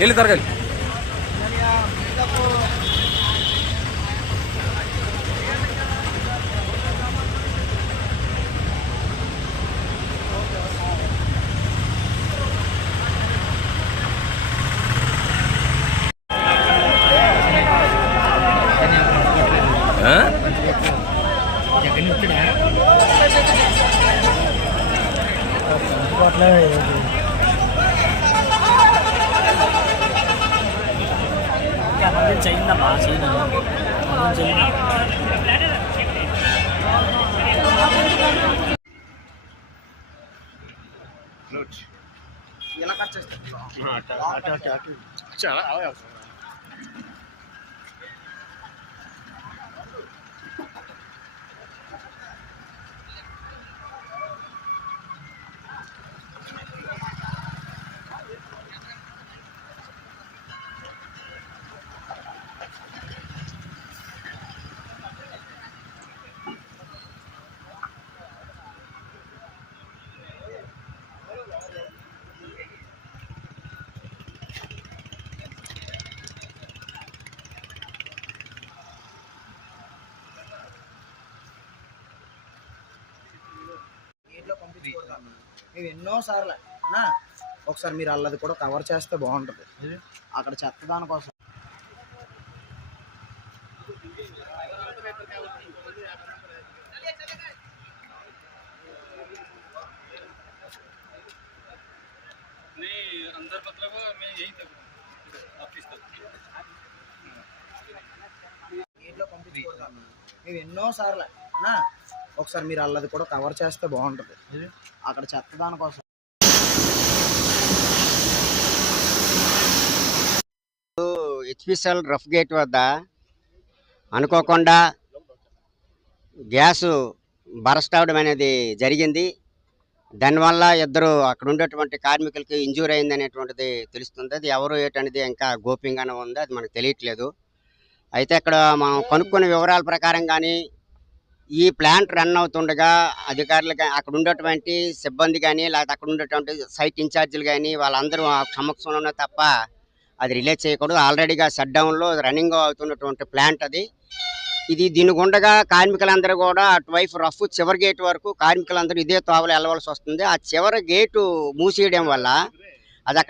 వెళ్ళి తరగలి. అయిందమ్మా ఎలా కట్ చేస్తారు చాలా మేము ఎన్నోసార్లు ఒకసారి మీరు అల్లది కూడా కవర్ చేస్తే బాగుంటుంది అక్కడ చెత్త దానికోసం. మేము ఎన్నోసార్లు ఒకసారి మీరు అల్లది కూడా కవర్ చేస్తే బాగుంటుంది అక్కడ చెత్త దానికోసం. హెచ్పిసిఎల్ రఫ్ గేట్ వద్ద అనుకోకుండా గ్యాసు బరస్ట్ అవడం అనేది జరిగింది. దానివల్ల ఇద్దరు అక్కడ ఉండేటువంటి కార్మికులకి ఇంజూరీ అయింది అనేటువంటిది తెలుస్తుంది. అది ఎవరు ఏంటనేది ఇంకా గోప్యంగానే ఉంది, అది మనకు తెలియట్లేదు. అయితే అక్కడ మనం కనుక్కున్న వివరాల ప్రకారం కానీ ఈ ప్లాంట్ రన్ అవుతుండగా అధికారులు అక్కడ ఉండేటువంటి సిబ్బంది కానీ లేకపోతే అక్కడ ఉండేటువంటి సైట్ ఇన్ఛార్జీలు కానీ వాళ్ళందరూ ఆ సమక్షంలోనే తప్ప అది రిలీజ్ చేయకూడదు. ఆల్రెడీగా షట్ డౌన్లో రన్నింగ్ అవుతున్నటువంటి ప్లాంట్ అది. దీని గుండగా కార్మికులందరూ కూడా అటువైపు రఫ్ చివరి గేట్ వరకు కార్మికులందరూ ఇదే తోవలు వెళ్ళవలసి వస్తుంది. ఆ చివరి గేటు మూసేయడం వల్ల